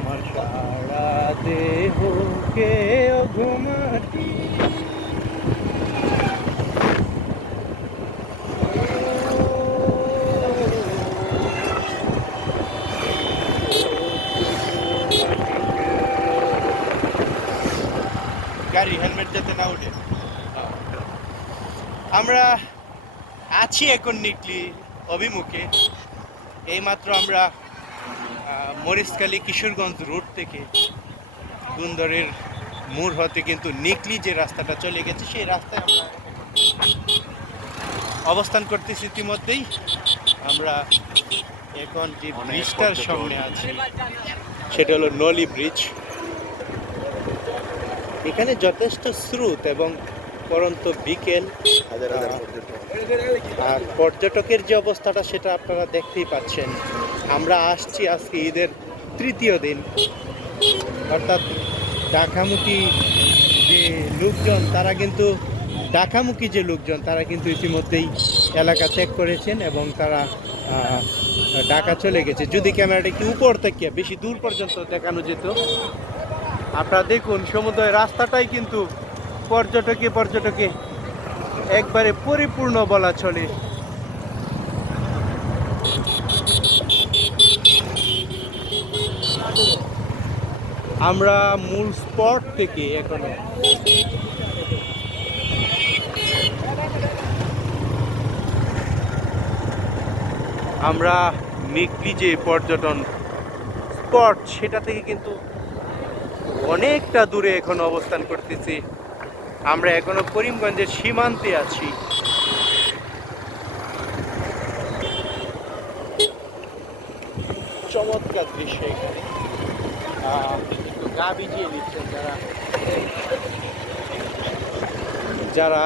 আমার সারা দেহকে ঘুমাটি গাড়ি, হেলমেট যাতে না উঠে আমরা আছি এখন নিকলি অভিমুখে। এইমাত্র আমরা মরিচকালী কিশোরগঞ্জ রোড থেকে গুন্দরের মোড় হতে কিন্তু নিকলি যে রাস্তাটা চলে গেছে সেই রাস্তায় অবস্থান করতেছি ইতিমধ্যেই। আমরা এখন যে ব্রিজটার সামনে আছি সেটা হলো নলি ব্রিজ। এখানে যথেষ্ট স্রোত এবং পরন্ত বিকেল। আর পর্যটকের যে অবস্থাটা সেটা আপনারা দেখতেই পাচ্ছেন। আমরা আসছি আজকে ঈদের তৃতীয় দিন। অর্থাৎ ঢাকামুখী যে লোকজন, তারা কিন্তু, ঢাকামুখী যে লোকজন, তারা কিন্তু ইতিমধ্যেই এলাকা ত্যাগ করেছেন এবং তারা ঢাকা চলে গেছে। যদি ক্যামেরাটা একটু উপর থেকে, বেশি দূর পর্যন্ত দেখানো যেত, আপনারা দেখুন সমুদ্রের রাস্তাটাই কিন্তু পর্যটকে পর্যটকে একবারে পরিপূর্ণ বলা চলে। আমরা মূল স্পট থেকে এখন। আমরা মেকলি যে পর্যটন স্পট, সেটা থেকে কিন্তু অনেকটা দূরে এখন অবস্থান করতেছি। আমরা এখনও করিমগঞ্জের সীমান্তে আছি। চমৎকার দৃশ্য এখানে। গা যারা যারা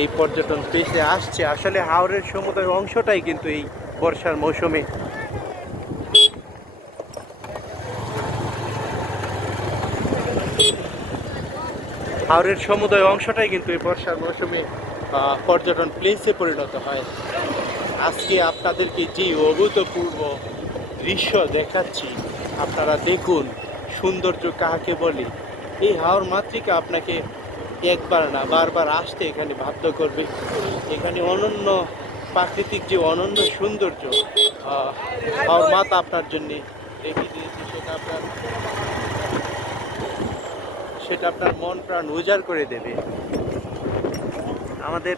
এই পর্যটন প্লেসে আসছে, আসলে হাওড়ের সমুদ্রের অংশটাই কিন্তু এই বর্ষার মৌসুমে। হাওড়ের সমুদয় অংশটাই কিন্তু এই বর্ষার মৌসুমে পর্যটন প্লেসে পরিণত হয়। আজকে আপনাদেরকে যে অভূতপূর্ব দৃশ্য দেখাচ্ছি আপনারা দেখুন সৌন্দর্য কাহাকে বলে। এই হাওড় মাতৃকা আপনাকে একবার না, বারবার আসতে এখানে বাধ্য করবে। এখানে অনন্য প্রাকৃতিক যে অনন্য সৌন্দর্য হাওড় মাতা আপনার জন্য রেখে দিয়েছে, সেটা আপনার সেটা আপনার মন প্রাণ উজাড় করে দেবে। আমাদের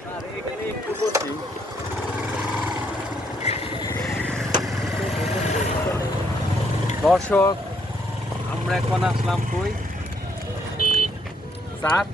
দর্শক আমরা এখন আসলাম কই? চার